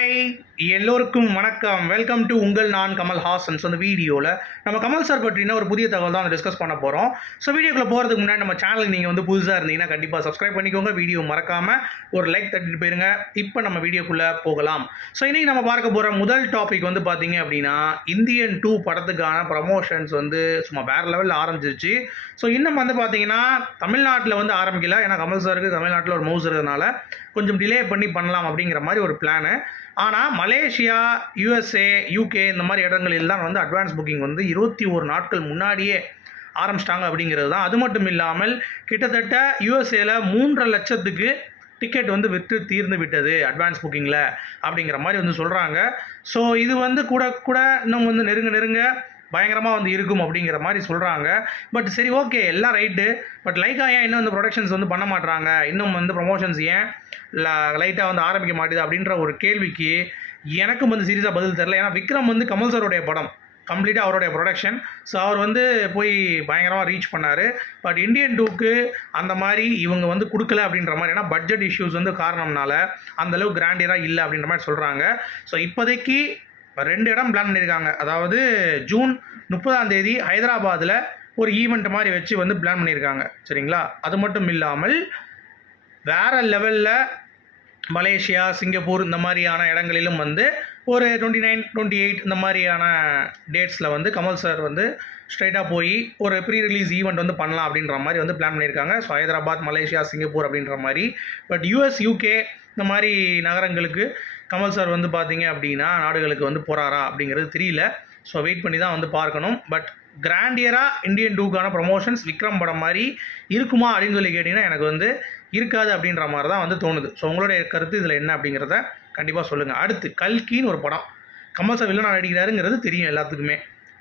Hi எல்லோருக்கும் வணக்கம். Welcome to உங்கள் நான் கமல் ஹாசன்ஸ் அந்த வீடியோவில் நம்ம கமல் சார் பற்றின ஒரு புதிய தகவல் தான் டிஸ்கஸ் பண்ண போகிறோம் ஸோ வீடியோக்குள்ளே போகிறதுக்கு முன்னாடி நம்ம சேனலுக்கு நீங்கள் வந்து புதுசாக இருந்தீங்கன்னா கண்டிப்பாக சப்ஸ்கிரைப் பண்ணிக்கோங்க. வீடியோ மறக்காமல் ஒரு லைக் தட்டிட்டு போயிருங்க. இப்போ நம்ம வீடியோக்குள்ளே போகலாம். ஸோ இன்றைக்கி நம்ம பார்க்க போகிற முதல் டாபிக் வந்து பார்த்தீங்க அப்படின்னா இந்தியன் டூ படத்துக்கான ப்ரமோஷன்ஸ் வந்து சும்மா வேறு லெவலில் ஆரம்பிச்சிருச்சு. ஸோ இன்னும் வந்து பார்த்தீங்கன்னா தமிழ்நாட்டில் வந்து ஆரம்பிக்கல. ஏன்னா கமல் சாருக்கு தமிழ்நாட்டில் ஒரு மவுஸ் இருக்கிறதுனால கொஞ்சம் டிலே பண்ணி பண்ணலாம் அப்படிங்கிற மாதிரி ஒரு பிளானு ஆனால் மலேசியா யூஎஸ்ஏ யூகே இந்த மாதிரி இடங்களில் தான் வந்து அட்வான்ஸ் புக்கிங் வந்து இருபத்தி ஒரு நாட்கள் முன்னாடியே ஆரம்பிச்சிட்டாங்க அப்படிங்கிறது தான். அது மட்டும் இல்லாமல் கிட்டத்தட்ட யூஎஸ்ஏல மூன்றரை லட்சத்துக்கு டிக்கெட் வந்து விற்று தீர்ந்து விட்டது அட்வான்ஸ் புக்கிங்கில் அப்படிங்கிற மாதிரி வந்து சொல்கிறாங்க ஸோ இது வந்து கூட கூட இன்னும் வந்து நெருங்க நெருங்க பயங்கரமாக வந்து இருக்கும் அப்படிங்கிற மாதிரி சொல்கிறாங்க பட் சரி ஓகே எல்லாம் ரைட்டு பட் லைக்கா ஏன் இன்னும் வந்து ப்ரொடக்ஷன்ஸ் வந்து பண்ண மாட்டுறாங்க இன்னும் வந்து ப்ரொமோஷன்ஸ் ஏன் லைட்டாக வந்து ஆரம்பிக்க மாட்டேது அப்படின்ற ஒரு கேள்விக்கு எனக்கும் வந்து சீரியஸாக பதில் தெரில. ஏன்னா விக்ரம் வந்து கமல் சாருடைய படம். கம்ப்ளீட்டாக அவருடைய ப்ரொடக்ஷன் ஸோ அவர் வந்து போய் பயங்கரமாக ரீச் பண்ணார். பட் இந்தியன் டூக்கு அந்த மாதிரி இவங்க வந்து கொடுக்கல அப்படின்ற மாதிரி. ஏன்னா பட்ஜெட் இஷ்யூஸ் வந்து காரணம்னால அந்தளவு கிராண்டியராக இல்லை அப்படின்ற மாதிரி சொல்கிறாங்க ஸோ இப்போதைக்கு ரெண்டு இடம் பிளான் பண்ணியிருக்காங்க. அதாவது ஜூன் முப்பதாம் தேதி ஹைதராபாத்தில் ஒரு ஈவெண்ட் மாதிரி வச்சு வந்து பிளான் பண்ணியிருக்காங்க. சரிங்களா? அது மட்டும் இல்லாமல் வேறு லெவலில் மலேசியா சிங்கப்பூர் இந்த மாதிரியான இடங்களிலும் வந்து ஒரு டுவெண்ட்டி நைன் டுவெண்ட்டி எயிட் இந்த மாதிரியான டேட்ஸில் வந்து கமல் சார் வந்து ஸ்ட்ரைட்டாக போய் ஒரு ப்ரீ ரிலீஸ் ஈவெண்ட் வந்து பண்ணலாம் அப்படின்ற மாதிரி வந்து பிளான் பண்ணியிருக்காங்க. ஸோ ஹைதராபாத் மலேசியா சிங்கப்பூர் அப்படின்ற மாதிரி. பட் யூஎஸ் யூகே இந்த மாதிரி நகரங்களுக்கு கமல் சார் வந்து பார்த்தீங்க அப்படின்னா நாடுகளுக்கு வந்து போகிறாரா அப்படிங்கிறது தெரியல. ஸோ வெயிட் பண்ணி தான் வந்து பார்க்கணும். பட் கிராண்டியராக இந்தியன் டூக்கான ப்ரொமோஷன்ஸ் விக்ரம் படம் மாதிரி இருக்குமா அப்படின்னு சொல்லி கேட்டிங்கன்னா எனக்கு வந்து இருக்காது அப்படின்ற மாதிரி தான் வந்து தோணுது. ஸோ உங்களுடைய கருத்து இதில் என்ன அப்படிங்கிறத கண்டிப்பாக சொல்லுங்கள் அடுத்து கல்கின்னு ஒரு படம். கமல் சார் வில்லனா நடிக்கிறாருங்கிறது தெரியும் எல்லாத்துக்குமே.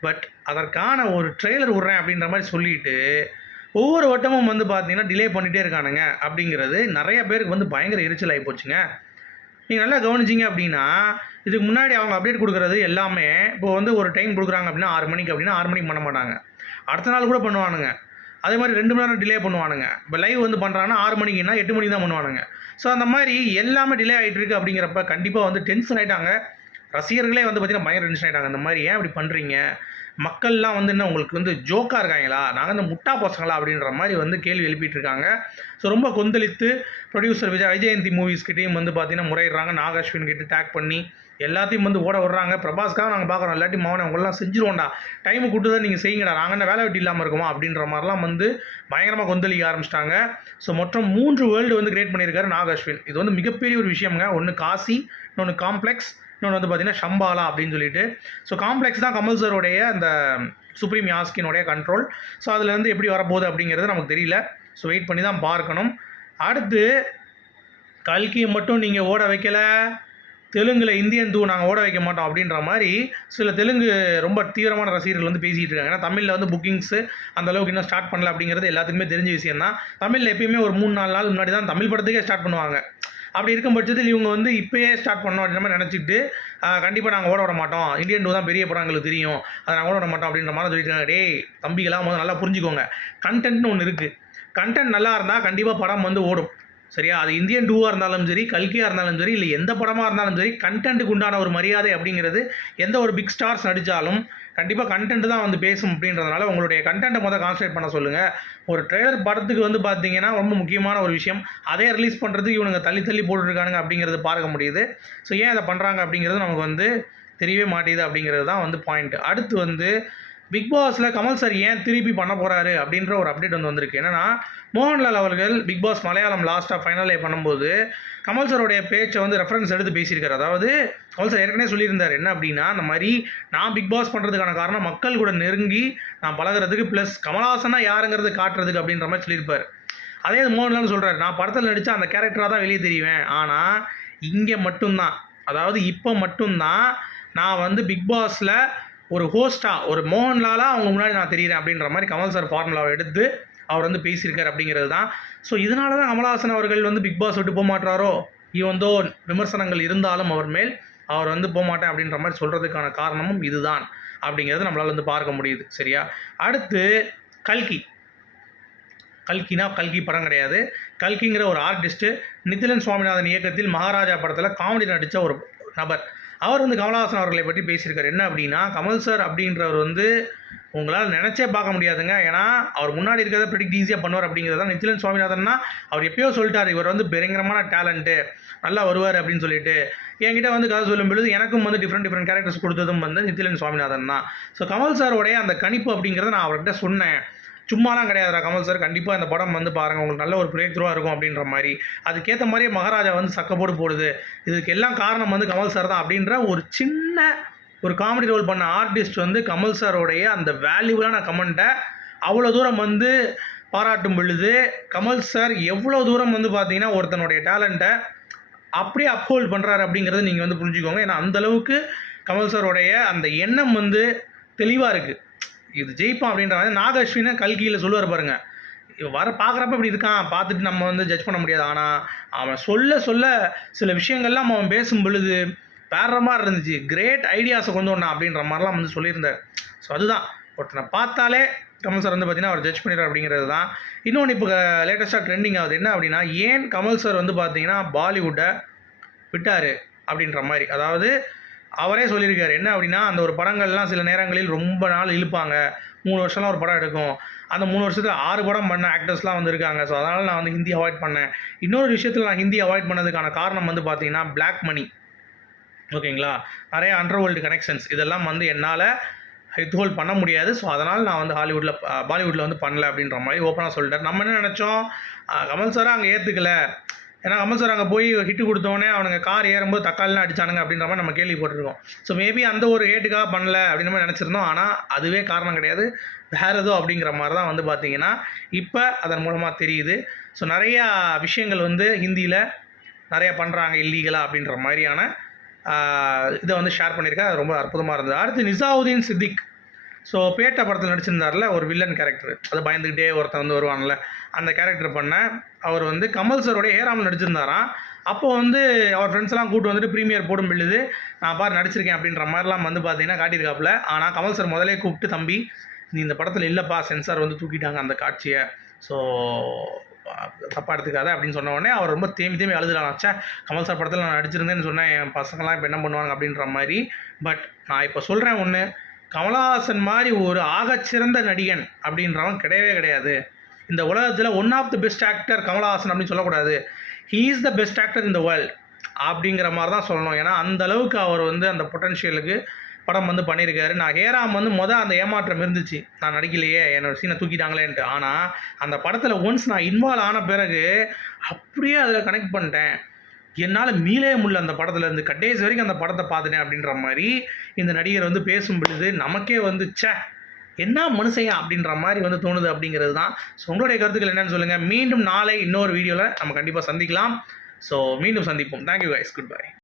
பட் அதற்கான ஒரு ட்ரெய்லர் விட்றேன் அப்படின்ற மாதிரி சொல்லிட்டு ஒவ்வொரு வட்டமும் வந்து பார்த்தீங்கன்னா டிலே பண்ணிகிட்டே இருக்கானுங்க அப்படிங்கிறது நிறைய பேருக்கு வந்து பயங்கர எரிச்சல் ஆகி போச்சுங்க. நீங்கள் நல்லா கவனிச்சிங்க அப்படின்னா இதுக்கு முன்னாடி அவங்க அப்டேட் கொடுக்குறது எல்லாமே இப்போ வந்து ஒரு டைம் கொடுக்குறாங்க அப்படின்னா ஆறு மணிக்கு அப்படின்னா ஆறு மணிக்கு பண்ண மாட்டாங்க. அடுத்த நாள் கூட பண்ணுவானுங்க. அதே மாதிரி ரெண்டு மணி நேரம் டிலே பண்ணுவானுங்க. இப்போ லைவ் வந்து பண்ணுறாங்கன்னா ஆறு மணிக்குன்னா எட்டு மணிக்கு தான் பண்ணுவானுங்க. ஸோ அந்த மாதிரி எல்லாமே டிலே ஆகிட்டு அப்படிங்கிறப்ப கண்டிப்பாக வந்து டென்ஷன் ஆகிட்டாங்க ரசிகர்களே வந்து பார்த்திங்கன்னா பயங்கர டென்ஷன் ஆகிட்டாங்க அந்த மாதிரி ஏன் அப்படி பண்ணுறீங்க மக்கள்லாம் வந்து என்ன உங்களுக்கு வந்து ஜோக்காக இருக்காங்களா? நாங்கள் இந்த முட்டா பசங்களா? அப்படின்ற மாதிரி வந்து கேள்வி எழுப்பிட்டுருக்காங்க. ஸோ ரொம்ப கொந்தளித்து ப்ரொடியூசர் விஜய் விஜயந்தி மூவிஸ்கிட்டையும் வந்து பார்த்தீங்கன்னா முறையிடுறாங்க. நாகாஸ்வின் கிட்ட டேக் பண்ணி எல்லாத்தையும் வந்து ஓட விடுறாங்க. பிரபாஸ்க்காக நாங்கள் பார்க்குறோம் இல்லாட்டி மௌனம் உங்களெல்லாம் செஞ்சுருவோண்டா டைம் கூட்டு தான் நீங்கள் செய்யுங்கடா. நாங்கள் என்ன வேலை வெட்டி இல்லாமல் இருக்குமா? அப்படின்ற மாதிரிலாம் வந்து பயங்கரமாக கொந்தளிக்க ஆரம்பிச்சிட்டாங்க. ஸோ மொத்தம் மூன்று வேர்ல்டு வந்து கிரியேட் பண்ணியிருக்காரு நாகாஸ்வின் இது வந்து மிகப்பெரிய ஒரு விஷயம்ங்க. ஒன்று காசி இன்னொன்று காம்ப்ளெக்ஸ் இன்னொன்று வந்து பார்த்தீங்கன்னா ஷம்பாலா அப்படின்னு சொல்லிட்டு. ஸோ காம்ப்ளெக்ஸ் தான் கமல் சருடைய அந்த சுப்ரீம் யாஸ்கினுடைய கண்ட்ரோல் ஸோ அதில் எப்படி வரப்போகுது அப்படிங்கிறது நமக்கு தெரியல. ஸோ வெயிட் பண்ணி தான் பார்க்கணும். அடுத்து கல்கியை மட்டும் நீங்கள் ஓட வைக்கலை. தெலுங்கில் இந்தியன் தூ நாங்கள் ஓட வைக்க மாட்டோம் அப்படின்ற மாதிரி சில தெலுங்கு ரொம்ப தீவிரமான ரசிகர்கள் வந்து பேசிகிட்டு இருக்காங்க. ஏன்னா தமிழில் வந்து புக்கிங்ஸு அந்தளவுக்கு இன்னும் ஸ்டார்ட் பண்ணல அப்படிங்கிறது எல்லாத்துக்குமே தெரிஞ்ச விஷயம் தான் தமிழில் எப்பயுமே ஒரு மூணு நாலு நாள் முன்னாடி தான் தமிழ் படத்துக்கே ஸ்டார்ட் பண்ணுவாங்க. அப்படி இருக்கும் பட்சத்தில் இவங்க வந்து இப்போயே ஸ்டார்ட் பண்ணோம் அப்படின்ற மாதிரி நினச்சிட்டு கண்டிப்பாக நாங்கள் ஓட விட மாட்டோம். இந்தியன் டூ தான் பெரிய படம் எங்களுக்கு தெரியும். அதை நாங்கள் ஓட விட மாட்டோம் அப்படின்ற மாதிரி சொல்லிட்டு டே தம்பிகளாக தம்பிகளாம் முதல்ல நல்லா புரிஞ்சுக்கோங்க. கண்டென்ட்னு ஒன்று இருக்குது கண்டென்ட் நல்லா இருந்தால் கண்டிப்பாக படம் வந்து ஓடும். சரியா? அது இந்தியன் டூவாக இருந்தாலும் சரி கல்கியாக இருந்தாலும் சரி இல்லை எந்த படமாக இருந்தாலும் சரி கண்டென்ட்டுக்கு உண்டான ஒரு மரியாதை அப்படிங்கிறது எந்த ஒரு பிக் ஸ்டார்ஸ் நடித்தாலும் கண்டிப்பாக கண்டென்ட் தான் வந்து பேசும் அப்படின்றதுனால உங்களுடைய கண்டென்ட்டை மொதல் கான்சன்ட்ரேட் பண்ண சொல்லுங்கள் ஒரு ட்ரெய்லர் படத்துக்கு வந்து பார்த்தீங்கன்னா ரொம்ப முக்கியமான ஒரு விஷயம். அதே ரிலீஸ் பண்ணுறதுக்கு இவனுங்க தள்ளி தள்ளி போட்டுருக்கானுங்க அப்படிங்கிறது பார்க்க முடியுது. ஸோ ஏன் அதை பண்ணுறாங்க அப்படிங்கிறது நமக்கு வந்து தெரியவே மாட்டேங்குது அப்படிங்கிறது தான் வந்து பாயிண்ட் அடுத்து வந்து பிக் பாஸில் கமல் சார் ஏன் திருப்பி பண்ண போகிறாரு அப்படின்ற ஒரு அப்டேட் வந்து வந்திருக்கு. என்னன்னா மோகன்லால் அவர்கள் பிக் பாஸ் மலையாளம் லாஸ்ட்டாக ஃபைனலே பண்ணும்போது கமல் சாரோடைய பேச்சை வந்து ரெஃபரன்ஸ் எடுத்து பேசியிருக்காரு. அதாவது கமல் சார் ஏற்கனவே சொல்லியிருந்தார் என்ன அப்படின்னா இந்த மாதிரி நான் பிக் பாஸ் பண்ணுறதுக்கான காரணம் மக்கள் கூட நெருங்கி நான் பழகுறதுக்கு ப்ளஸ் கமல்ஹாசனாக யாருங்கிறது காட்டுறதுக்கு அப்படின்ற மாதிரி சொல்லியிருப்பார். அதே மோகன்லால் சொல்கிறார் நான் படத்தில் நடித்தா அந்த கேரக்டராக தான் வெளியே தெரிவேன். ஆனால் இங்கே மட்டும்தான். அதாவது இப்போ மட்டும்தான் நான் வந்து பிக் பாஸில் ஒரு ஹோஸ்ட்டாக ஒரு மோகன்லாலாக அவங்க முன்னாடி நான் தெரிகிறேன் அப்படின்ற மாதிரி கமல் சார் ஃபார்முலாவை எடுத்து அவர் வந்து பேசியிருக்கார் அப்படிங்கிறது தான். ஸோ இதனால தான் கமல்ஹாசன் அவர்கள் வந்து பிக் பாஸ் விட்டு போக மாட்டாரோ இவந்தோ விமர்சனங்கள் இருந்தாலும் அவர் மேல் அவர் வந்து போக மாட்டேன் அப்படின்ற மாதிரி சொல்கிறதுக்கான காரணமும் இதுதான் அப்படிங்கிறது நம்மளால் வந்து பார்க்க முடியுது. சரியா? அடுத்து கல்கி. கல்கினா கல்கி படம் கிடையாது. கல்கிங்கிற ஒரு ஆர்டிஸ்ட்டு நிதிலன் சுவாமிநாதன் இயக்கத்தில் மகாராஜா படத்தில் காமெடி நடித்த ஒரு நபர். அவர் வந்து கமலஹாசன் அவர்களை பற்றி பேசியிருக்காரு. என்ன அப்படின்னா கமல் சார் அப்படின்றவர் வந்து உங்களால் நினச்சே பார்க்க முடியாதுங்க. ஏன்னா அவர் முன்னாடி இருக்கிறத ப்ரெடிக்ட் ஈஸியாக பண்ணுவார் அப்படிங்கிறது தான் நித்திலன் சுவாமிநாதன்னா அவர் எப்பயோ சொல்லிட்டார் இவர் வந்து பயங்கரமான டேலண்ட்டு நல்லா வருவார் அப்படின்னு சொல்லிட்டு. என்கிட்ட வந்து கதை சொல்லும் பொழுது எனக்கும் வந்து டிஃப்ரெண்ட் டிஃப்ரெண்ட் கேரக்டர்ஸ் கொடுத்ததும் வந்து நித்திலன் சுவாமிநாதன் தான். ஸோ கமல் சாரோடைய அந்த கணிப்பு அப்படிங்கிறத நான் அவர்கிட்ட சொன்னேன். சும்மாலாம் கிடையாதுடா கமல் சார் கண்டிப்பாக இந்த படம் வந்து பாருங்கள் உங்களுக்கு நல்ல ஒரு பிரேக் த்ரூவாக இருக்கும் அப்படின்ற மாதிரி. அதுக்கேற்ற மாதிரியே மகாராஜா வந்து சக்கப்போடு போடுது. இதுக்கு எல்லாம் காரணம் வந்து கமல் சார் தான் அப்படின்ற ஒரு சின்ன ஒரு காமெடி ரோல் பண்ண ஆர்டிஸ்ட் வந்து கமல் சாரோடைய அந்த வேல்யூவலான கமெண்ட்டை அவ்வளோ தூரம் வந்து பாராட்டும் பொழுது கமல் சார் எவ்வளோ தூரம் வந்து பார்த்தீங்கன்னா ஒருத்தனுடைய டேலண்ட்டை அப்படியே அப்ஹோல்ட் பண்ணுறாரு அப்படிங்கிறத நீங்கள் வந்து புரிஞ்சுக்கோங்க. ஏன்னா அந்தளவுக்கு கமல் சாரோடைய அந்த எண்ணம் வந்து தெளிவாக இருக்குது இது ஜெயிப்பான் அப்படின்ற மாதிரி நாக அஸ்வினை கல்கியில் சொல்லுவார் பாருங்க. வர பார்க்குறப்ப இப்படி இருக்கான் பார்த்துட்டு நம்ம வந்து ஜட்ஜ் பண்ண முடியாது. ஆனால் அவன் சொல்ல சொல்ல சில விஷயங்கள்லாம் அவன் பேசும் பொழுது வேற மாதிரி இருந்துச்சு. கிரேட் ஐடியாஸை கொண்டு வந்தான் அப்படின்ற மாதிரிலாம் வந்து சொல்லியிருந்தார். ஸோ அதுதான். ஒருத்தனை பார்த்தாலே கமல் சார் வந்து பார்த்தீங்கன்னா அவர் ஜட்ஜ் பண்ணிடுறார் அப்படிங்கிறது தான். இன்னொன்று இப்போ லேட்டஸ்ட்டாக ட்ரெண்டிங் ஆகுது. என்ன அப்படின்னா ஏன் கமல் சார் வந்து பார்த்தீங்கன்னா பாலிவுட்டை விட்டார் அப்படின்ற மாதிரி. அதாவது அவரே சொல்லியிருக்காரு. என்ன அப்படின்னா அந்த ஒரு படங்கள்லாம் சில நேரங்களில் ரொம்ப நாள் இழுப்பாங்க. மூணு வருஷம்லாம் ஒரு படம் எடுக்கும். அந்த மூணு வருஷத்தில் ஆறு படம் பண்ண ஆக்டர்ஸ்லாம் வந்திருக்காங்க. ஸோ அதனால் நான் வந்து ஹிந்தி அவாய்ட் பண்ணேன். இன்னொரு விஷயத்தில் நான் ஹிந்தி அவாய்ட் பண்ணதுக்கான காரணம் வந்து பார்த்திங்கன்னா பிளாக் மணி ஓகேங்களா? நிறைய அண்டர்வேர்ல்டு கனெக்ஷன்ஸ் இதெல்லாம் வந்து என்னால் ஹோல்ட் பண்ண முடியாது. ஸோ அதனால் நான் வந்து ஹாலிவுட்டில் பாலிவுட்டில் வந்து பண்ணல அப்படின்ற மாதிரி ஓப்பனாக சொல்லிட்டேன் நம்ம என்ன நினச்சோம்? கமல் சாரை அங்கே ஏற்றுக்கல ஏன்னா அமல் சார் அங்கே போய் ஹிட்டு கொடுத்தோடனே அவனுங்க கார் ஏறும்போது தக்காளிலாம் அடிச்சானுங்க அப்படின்ற மாதிரி நம்ம கேள்விப்பட்டிருக்கோம் ஸோ மேபி அந்த ஒரு ஹேட்டுக்காக பண்ணல அப்படின்ற மாதிரி நினச்சிருந்தோம். ஆனால் அதுவே காரணம் கிடையாது. வேறு ஏதோ அப்படிங்கிற மாதிரி தான் வந்து பார்த்தீங்கன்னா இப்போ அதன் மூலமாக தெரியுது. ஸோ நிறையா விஷயங்கள் வந்து ஹிந்தியில் நிறையா பண்ணுறாங்க இல்லீகலாக அப்படின்ற மாதிரியான இதை வந்து ஷேர் பண்ணியிருக்கேன். அது ரொம்ப அற்புதமாக இருந்தது. அடுத்து நிசாவுதீன் சித்திக். ஸோ பேட்டை படத்தில் நடிச்சிருந்தார்ல ஒரு வில்லன் கேரக்டர் அது பயந்துக்கிட்டே ஒருத்தன் வந்து வருவான்ல. அந்த கேரக்டர் பண்ண அவர் வந்து கமல் சரோடைய ஏராமல் நடிச்சிருந்தாராம். அப்போ வந்து அவர் ஃப்ரெண்ட்ஸ்லாம் கூட்டு வந்துட்டு ப்ரீமியர் போடும் பொழுது நான் பாரு நடிச்சிருக்கேன் அப்படின்ற மாதிரிலாம் வந்து பார்த்தீங்கன்னா காட்டியிருக்காப்புல. ஆனால் கமல் சார் முதலே கூப்பிட்டு தம்பி நீ இந்த படத்தில் இல்லைப்பா சென்சார் வந்து தூக்கிட்டாங்க அந்த காட்சியை. ஸோ தப்பாக எடுத்துக்காத அப்படின்னு சொன்ன உடனே அவர் ரொம்ப தேம்பி தேம்பி அழுதுலாம் ச்சே கமல் சார் படத்தில் நான் நடிச்சிருந்தேன்னு சொன்னேன் என் பசங்களாம் இப்போ என்ன பண்ணுவாங்க? அப்படின்ற மாதிரி. பட் நான் இப்போ சொல்கிறேன் ஒன்று கமலஹாசன் மாதிரி ஒரு ஆகச்சிறந்த நடிகன் அப்படின்றவன் கிடையவே கிடையாது. இந்த உலகத்தில் one of the best actor Kamal Haasan அப்படின்னு சொல்லக்கூடாது. He is the best actor in the world அப்படிங்கிற மாதிரி தான் சொல்லணும். ஏன்னா அந்த அளவுக்கு அவர் வந்து அந்த பொட்டன்ஷியலுக்கு படம் வந்து பண்ணியிருக்காரு. நான் ஹேராம் வந்து மொதல் அந்த ஏமாற்றம் இருந்துச்சு. நான் நடிக்கலையே என்னோட சீனை தூக்கிட்டாங்களேன்ட்டு. ஆனால் அந்த படத்தில் ஒன்ஸ் நான் இன்வால்வ் ஆன பிறகு அப்படியே அதில் கனெக்ட் பண்ணிட்டேன். என்னால் மீளே முடியல அந்த படத்துல இருந்து. கடைசி வரைக்கும் அந்த படத்தை பார்த்துட்டேன் அப்படின்ற மாதிரி இந்த நடிகர் வந்து பேசும் பொழுது நமக்கே வந்து ச்சே என்ன மனுஷன் அப்படின்ற மாதிரி வந்து தோணுது அப்படிங்கிறது தான். ஸோ உங்களுடைய கருத்துக்கள் என்னன்னு சொல்லுங்கள் மீண்டும் நாளை இன்னொரு வீடியோவில் நம்ம கண்டிப்பாக சந்திக்கலாம். ஸோ மீண்டும் சந்திப்போம். Thank you guys good bye